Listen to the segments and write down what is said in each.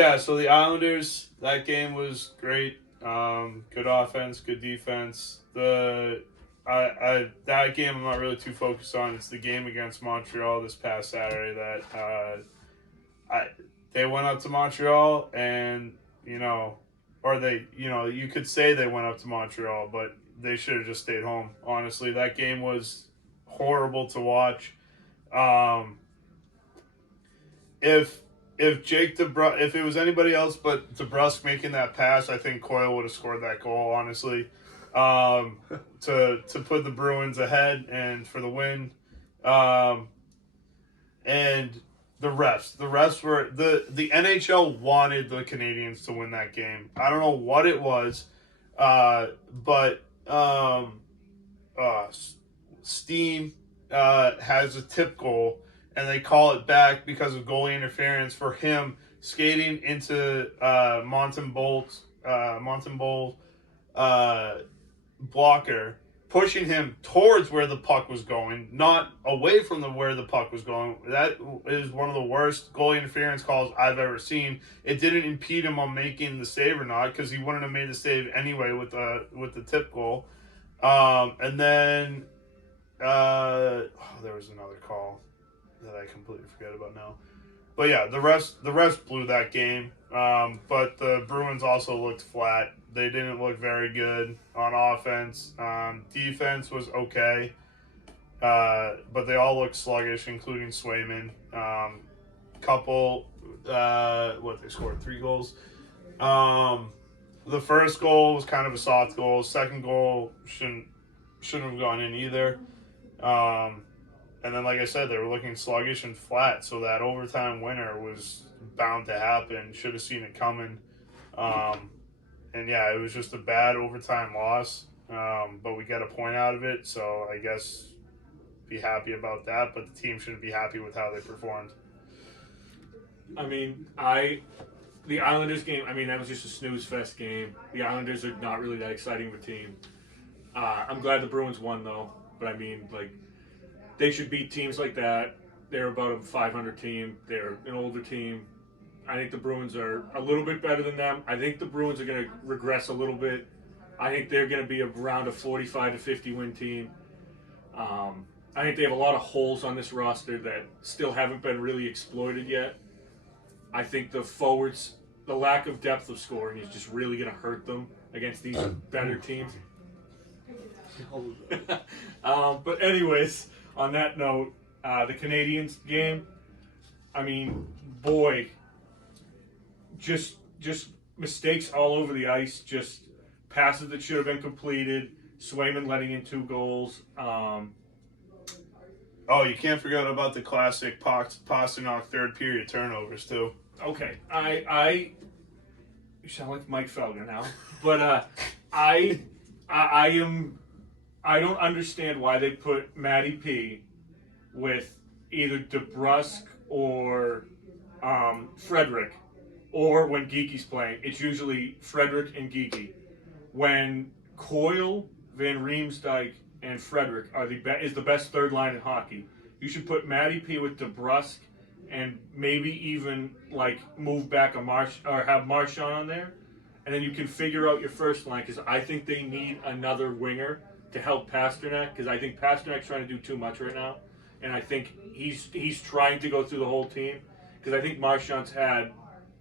Yeah, so the Islanders, that game was great. Good offense, good defense. That game I'm not really too focused on. It's the game against Montreal this past Saturday that I they went up to Montreal and you know, or they you could say they went up to Montreal, but they should have just stayed home. Honestly, that game was horrible to watch. Um, if if it was anybody else but DeBrusque making that pass, I think Coyle would have scored that goal. Honestly, to put the Bruins ahead and for the win, um, and the refs were the NHL wanted the Canadians to win that game. I don't know what it was, but uh, Steen has a tip goal, and they call it back because of goalie interference for him skating into Montembeault's blocker, pushing him towards where the puck was going, not away from where the puck was going. That is one of the worst goalie interference calls I've ever seen. It didn't impede him on making the save or not because he wouldn't have made the save anyway with the tip goal. And then there was another call that I completely forget about now. But yeah, the refs blew that game. But the Bruins also looked flat. They didn't look very good on offense. Defense was okay, but they all looked sluggish, including Swayman. Couple, what they scored 3 goals. The first goal was kind of a soft goal. Second goal shouldn't have gone in either. Um, and then, like I said, they were looking sluggish and flat, so that overtime winner was bound to happen. Should have seen it coming. Um, and yeah, it was just a bad overtime loss. But we got a point out of it, so I guess be happy about that. But the team shouldn't be happy with how they performed. I mean, the Islanders game. I mean, that was just a snooze fest game. The Islanders are not really that exciting of a team. I'm glad the Bruins won though, but I mean, like, they should beat teams like that. They're about a 500 team. They're an older team. I think the Bruins are a little bit better than them. I think the Bruins are going to regress a little bit. I think they're going to be around a 45 to 50 win team. I think they have a lot of holes on this roster that still haven't been really exploited yet. I think the forwards, the lack of depth of scoring is just really going to hurt them against these better teams. But anyways, on that note, the Canadians game, I mean, boy, just mistakes all over the ice, just passes that should have been completed, Swayman letting in 2 goals. Oh, you can't forget about the classic Pasternak third period turnovers too. Okay, you sound like Mike Felger now, but I don't understand why they put Matty P with either DeBrusque or Frederick, or when Geeky's playing, it's usually Frederick and Geeky. When Coyle, Van Riemsdyk, and Frederick is the best third line in hockey, you should put Matty P with DeBrusque and maybe even like move back or have Marchand on there, and then you can figure out your first line because I think they need another winger to help Pasternak because I think Pasternak's trying to do too much right now, and I think he's trying to go through the whole team because I think Marchand's had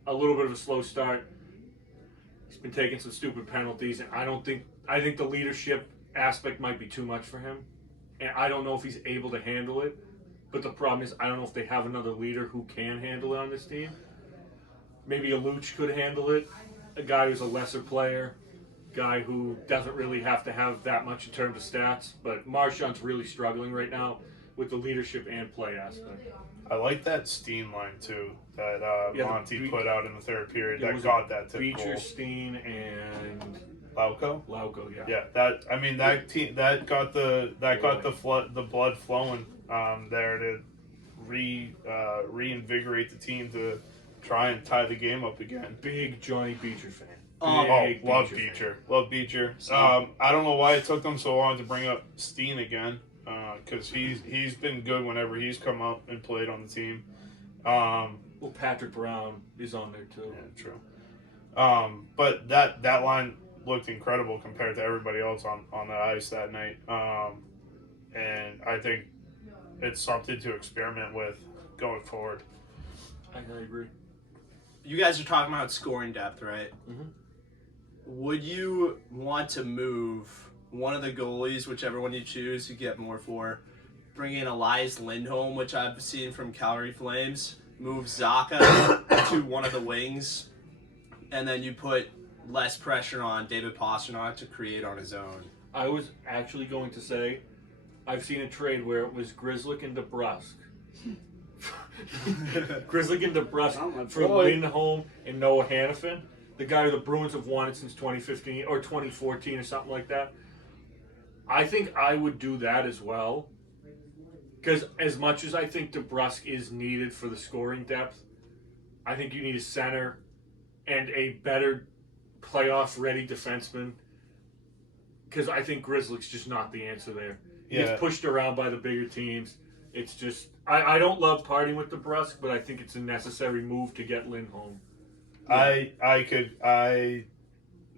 a little bit of a slow start. He's been taking some stupid penalties, and I think the leadership aspect might be too much for him, and I don't know if he's able to handle it. But the problem is, I don't know if they have another leader who can handle it on this team. Maybe a Luch could handle it, a guy who's a lesser player, guy who doesn't really have to have that much in terms of stats. But Marchand's really struggling right now with the leadership and play aspect. I like that Steen line too that Monty put out in the third period. That got that tip Beecher, goal. Steen, and Lauko, yeah. Yeah, that team that got the blood flowing there to reinvigorate the team to try and tie the game up again. Big Johnny Beecher fan. Love Beecher. Love Beecher. I don't know why it took them so long to bring up Steen again, because he's been good whenever he's come out and played on the team. Well, Patrick Brown is on there too. Yeah, true. But that line looked incredible compared to everybody else on the ice that night. And I think it's something to experiment with going forward. I agree. You guys are talking about scoring depth, right? Mm-hmm. Would you want to move one of the goalies, whichever one you choose, you get more for? Bring in Elias Lindholm, which I've seen from Calgary Flames. Move Zaka to one of the wings, and then you put less pressure on David Pastrnak to create on his own. I was actually going to say, I've seen a trade where it was Grzelcyk and DeBrusk. Grzelcyk and DeBrusk for Lindholm and Noah Hannafin, the guy who the Bruins have wanted since 2015 or 2014 or something like that. I think I would do that as well. Because as much as I think DeBrusk is needed for the scoring depth, I think you need a center and a better playoff-ready defenseman. Because I think Grzelcyk's just not the answer there. He gets pushed around by the bigger teams. It's just I don't love parting with DeBrusk, but I think it's a necessary move to get Lindholm. Yeah. I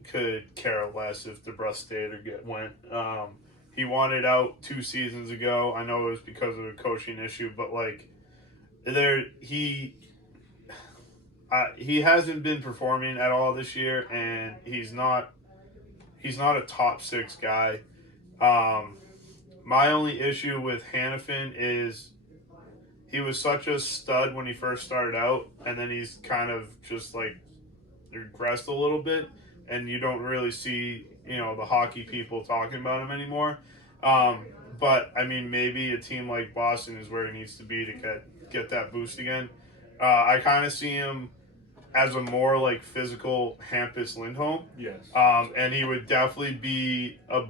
could care less if DeBrusk stayed or went. He wanted out 2 seasons ago. I know it was because of a coaching issue, but like he hasn't been performing at all this year, and he's not a top 6 guy. My only issue with Hannafin is he was such a stud when he first started out, and then he's kind of just like regressed a little bit, and you don't really see the hockey people talking about him anymore. But I mean, maybe a team like Boston is where he needs to be to get that boost again. I kind of see him as a more like physical Hampus Lindholm. Yes. And he would definitely be a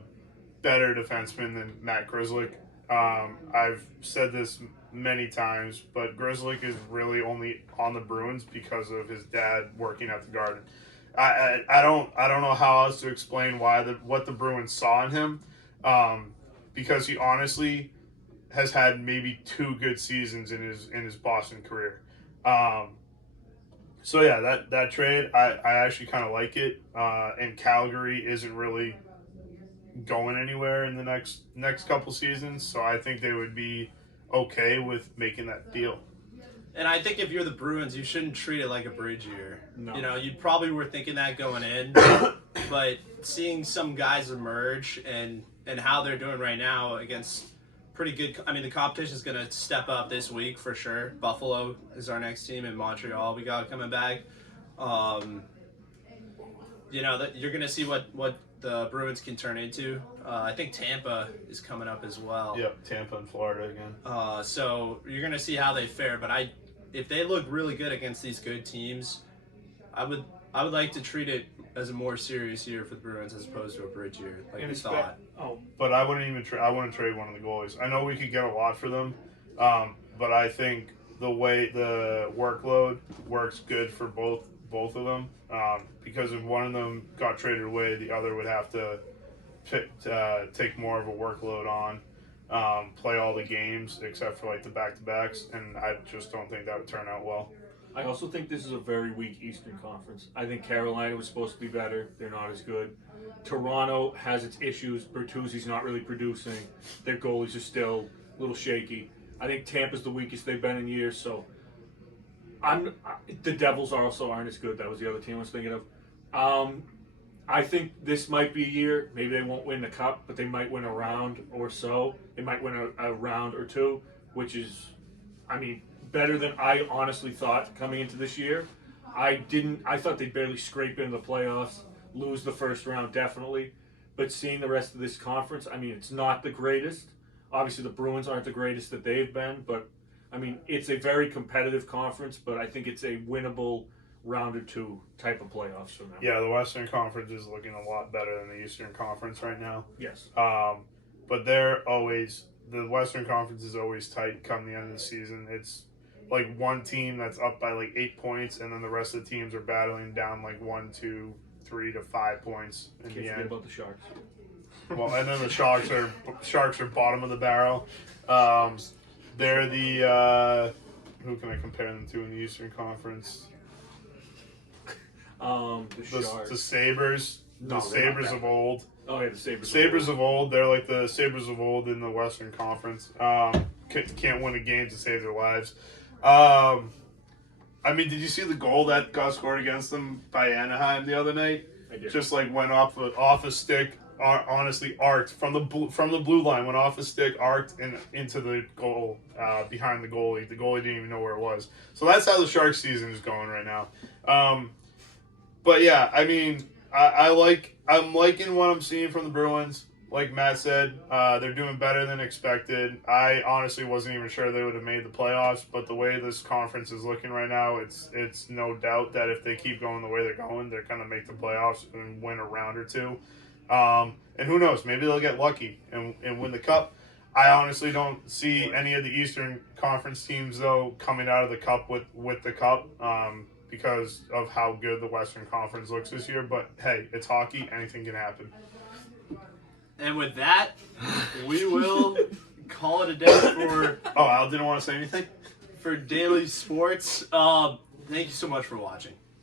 better defenseman than Matt Grzelcyk. I've said this many times, but Grzelcyk is really only on the Bruins because of his dad working at the Garden. I don't know how else to explain what the Bruins saw in him, because he honestly has had maybe 2 good seasons in his Boston career. So yeah, that trade I actually kind of like it. And Calgary isn't really going anywhere in the next couple seasons, so I think they would be okay with making that deal. And I think if you're the Bruins, you shouldn't treat it like a bridge year. No. You probably were thinking that going in, but seeing some guys emerge and how they're doing right now against pretty good. I mean, the competition is going to step up this week for sure. Buffalo is our next team, and Montreal we got coming back. You're going to see what the Bruins can turn into. I think Tampa is coming up as well. Yep, Tampa and Florida again. So you're going to see how they fare. But if they look really good against these good teams, I would like to treat it as a more serious year for the Bruins as opposed to a bridge year, like we thought. But I wouldn't even I wouldn't trade one of the goalies. I know we could get a lot for them, but I think the way the workload works good for both of them, because if one of them got traded away, the other would have to take more of a workload on, play all the games except for like the back-to-backs, and I just don't think that would turn out well. I also think this is a very weak Eastern Conference. I think Carolina was supposed to be better. They're not as good. Toronto has its issues. Bertuzzi's not really producing. Their goalies are still a little shaky. I think Tampa's the weakest they've been in years, so the Devils also aren't as good. That was the other team I was thinking of. I think this might be a year. Maybe they won't win the cup, but they might win a round or so. They might win a round or 2, which is, better than I honestly thought coming into this year. I thought they'd barely scrape into the playoffs, lose the first round definitely. But seeing the rest of this conference, it's not the greatest. Obviously, the Bruins aren't the greatest that they've been, but it's a very competitive conference, but I think it's a winnable round or 2 type of playoffs for them. Yeah, the Western Conference is looking a lot better than the Eastern Conference right now. Yes. But the Western Conference is always tight come the end of the season. It's like one team that's up by like 8 points, and then the rest of the teams are battling down like 1, 2, 3 to 5 points in Can't the forget end. about the Sharks. Well, and then the Sharks are bottom of the barrel. They're the Who can I compare them to in the Eastern Conference? The The Sharks. Sabres. No, The they're not Sabres that. of old. Oh yeah, the Sabres. Sabres of old. They're like the Sabres of old in the Western Conference. Can't win a game to save their lives. I mean, did you see the goal that got scored against them by Anaheim the other night? I did. Just like went off a stick, honestly arced from the blue line, went off a stick, arced into the goal behind the goalie. The goalie didn't even know where it was. So that's how the Sharks season is going right now. But yeah, I mean, I'm liking what I'm seeing from the Bruins. Like Matt said, they're doing better than expected. I honestly wasn't even sure they would have made the playoffs, but the way this conference is looking right now, it's no doubt that if they keep going the way they're going, they're going to make the playoffs and win a round or two. And who knows, maybe they'll get lucky and win the cup. I honestly don't see any of the Eastern Conference teams, though, coming out of the cup with the cup because of how good the Western Conference looks this year. But hey, it's hockey. Anything can happen. And with that, we will call it a day for Oh, Al didn't want to say anything? Daily Sports. Thank you so much for watching.